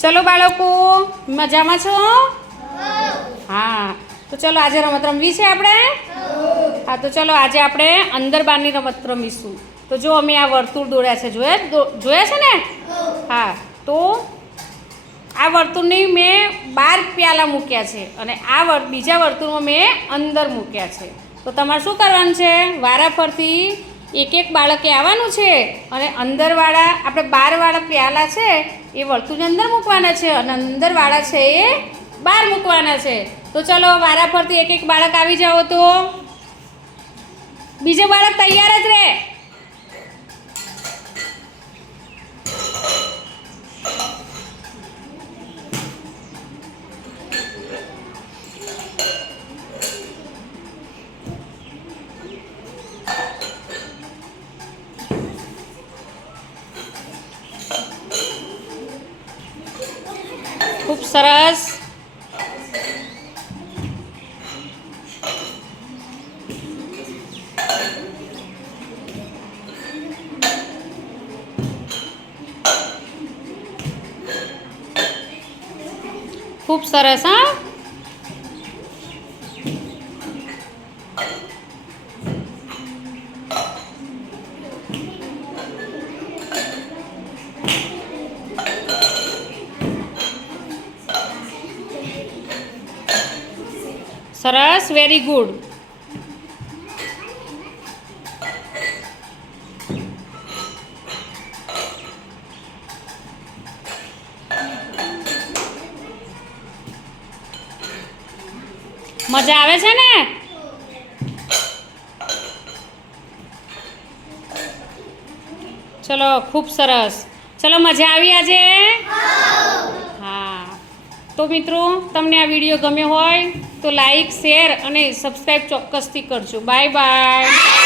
ચલો બાળકો, મજામાં છો? હા, તો ચલો આજે રમત રમવી છે આપણે. હા, તો ચલો આજે આપણે અંદર બહારની રમત રમીશું. તો જો અમે આ વર્તુળ દોર્યા છે, જોયા છે ને? હા, તો આ વર્તુળની મેં 12 પ્યાલા મૂક્યા છે અને આ બીજા વર્તુળમાં મેં અંદર મૂક્યા છે. તો તમારે શું કરવાનું છે? વારાફરતી એક એક બાળકે આવવાનું છે અને અંદરવાળા આપણે 12 વાળા પ્યાલા છે એ વર્તુળની અંદર મૂકવાના છે અને અંદરવાળા છે એ બહાર મૂકવાના છે. તો ચલો વારાફરતી એક એક બાળક આવી જાઓ. તો બીજો બાળક તૈયાર જ રહે. ખૂબ સરસ. ખૂબ સરસ. હા, સરસ, વેરી ગુડ. મજા આવે છે ને? ચલો, ખૂબ સરસ. ચલો, મજા આવી આજે? હા, તો મિત્રો તમને આ વિડીયો ગમ્યો હોય તો લાઈક, શેર અને સબસ્ક્રાઈબ ચોક્કસથી કરજો. Bye bye.